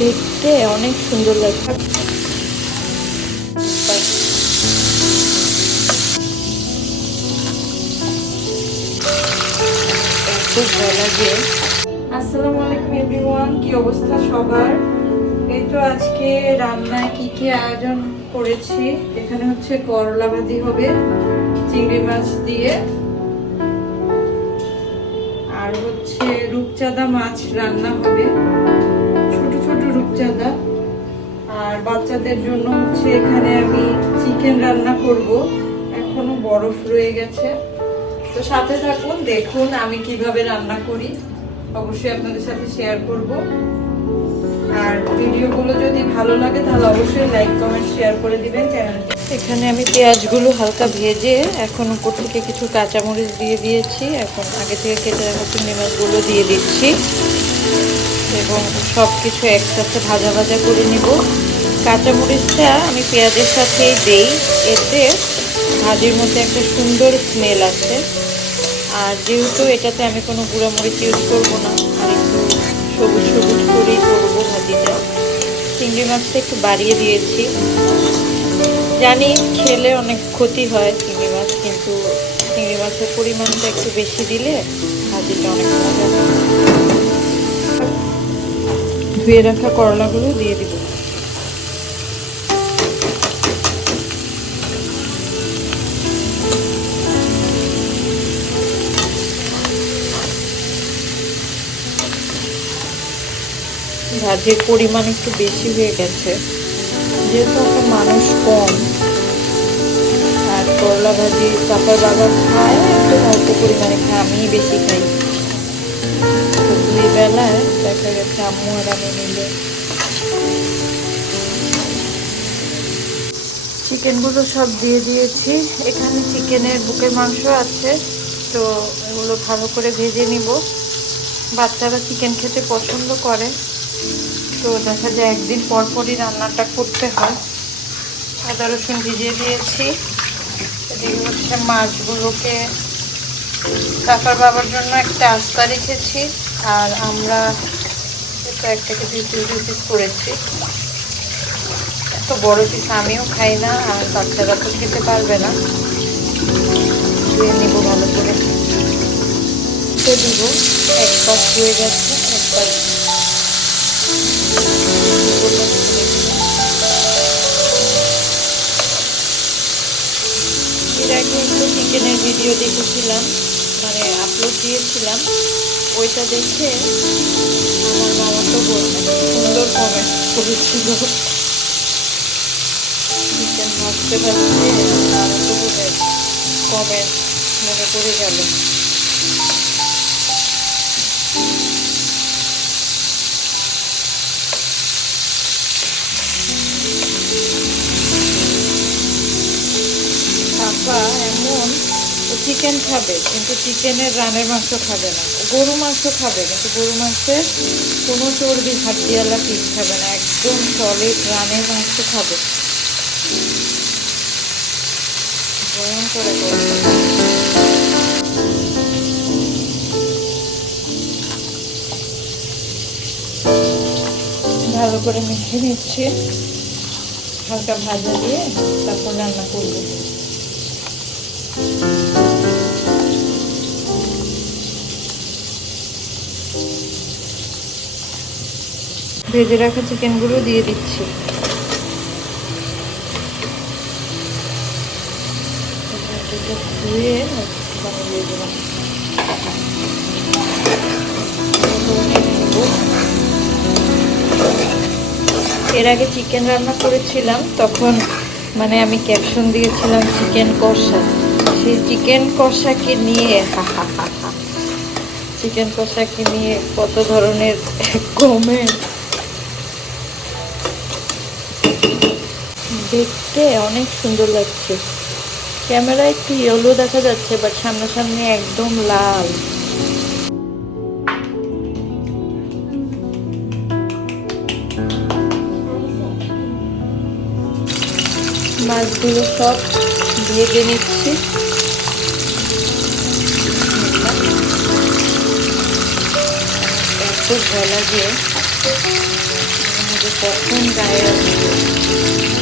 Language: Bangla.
দেখতে অনেক সুন্দর লাগছে। খুব ভালো লাগে। আসসালামু আলাইকুম এভরিওয়ান, কি অবস্থা সবার? এই তো আজকে রান্নায় কি কি আয়োজন করেছি। এখানে হচ্ছে করলা ভাজি হবে চিংড়ি মাছ দিয়ে, আর হচ্ছে রূপচাঁদা মাছ রান্না হবে, ছোট ছোট রূপচাঁদা। আর বাচ্চাদের জন্য হচ্ছে এখানে আমি চিকেন রান্না করব, এখনো বরফ রয়ে গেছে। তো সাথে থাকুন, দেখুন আমি কিভাবে রান্না করি, অবশ্যই আপনাদের সাথে শেয়ার করব। আর ভিডিওগুলো যদি ভালো লাগে তাহলে অবশ্যই লাইক কমেন্ট শেয়ার করে দিবেন চ্যানেলটি। এখানে আমি পেঁয়াজগুলো হালকা ভেজে এখন উপর থেকে কিছু কাঁচামরিচ দিয়ে দিয়েছি। এখন আগে থেকে কেটে রাখা চিংড়ি মাছগুলো দিয়ে দিচ্ছি এবং সব কিছু একসাথে ভাজা ভাজা করে নিব। কাঁচামরিচটা আমি পেঁয়াজের সাথেই দেই, এতে ভাজির মধ্যে একটা সুন্দর স্মেল আছে। আর যেহেতু এটাতে আমি কোনো গুঁড়ামরিচ ইউজ করবো না, আর একটু সবুজ সবুজ করেই করবো ভাজিটা, চিংড়ি মাছটা একটু বাড়িয়ে দিয়েছি। জানি খেলে অনেক ক্ষতি হয় চিংড়ি মাছ, কিন্তু চিংড়ি মাছের পরিমাণটা একটু বেশি দিলে ভাজিটা অনেক মজা হয়। ধুয়ে রাখা করলাগুলো দিয়ে দিব। ভাজির পরিমাণ একটু বেশি হয়ে গেছে, যেহেতু একটা মানুষ কম, আর করলা ভাজি পাপার বাবা খায় একটু অল্প পরিমাণে খায়, আমি বেশি খাই। তো দুই বেলায় দেখা গেছে আম্মু আর আমি মিলে। চিকেনগুলো সব দিয়ে দিয়েছি। এখানে চিকেনের বুকের মাংস আছে, তো এগুলো ভালো করে ভেজে নিব। বাচ্চারা চিকেন খেতে পছন্দ করে, তো দেখা যায় একদিন পরপরই রান্নাটা করতে হয়। আদা রসুন ভিজিয়ে দিয়েছি। এদিকে হচ্ছে মাছগুলোকে কাকার বাবার জন্য একটা আস্তা রেখেছি, আর আমরা একটাকে পিস পিস করেছি। এত বড় পিস আমিও খাই না, আর বাচ্চারা তো খেতে পারবে না। ধুয়ে নিব ভালো করে, দিব। এক পাশ হয়ে গেছে, এক পাশ এর আগে একটু চিকেনের ভিডিও দেখেছিলাম, মানে আপলোড দিয়েছিলাম। ওইটা দেখে আমার মামা তো সুন্দর কমেন্ট করেছিল, চিকেন ভাজতে ভাজতে আমার তো কমেন্ট মনে পড়ে গেল। এমন চিকেন খাবে, কিন্তু চিকেনের রানের মাংস খাবে না। গরু মাংস খাবে, কিন্তু গরু মাংসের কোনো চর্বি হাড্ডিওয়ালা পিস খাবে না, একদম সলিড রানের মাংস খাবে। ভয়ঙ্কর ভালো করে মিশিয়ে নিচ্ছি, হালকা ভাজা দিয়ে তারপর রান্না করবো। ভেজে রাখা চিকেনগুলো দিয়ে দিচ্ছি। ধুয়ে বানিয়ে দিলাম। এর আগে চিকেন রান্না করেছিলাম, তখন মানে আমি ক্যাপশন দিয়েছিলাম চিকেন কষা। সেই চিকেন কষাকে নিয়ে চিকেন কষাকে নিয়ে কত ধরনের কমেন্ট। দেখতে অনেক সুন্দর লাগছে, ক্যামেরায় একটু ইয়েলো দেখা যাচ্ছে, বাট সামনাসামনি একদম লাল। মাছগুলো সব ভেজে নিচ্ছি। এত ভালো লাগে, যে কখন গায়ে আসবে।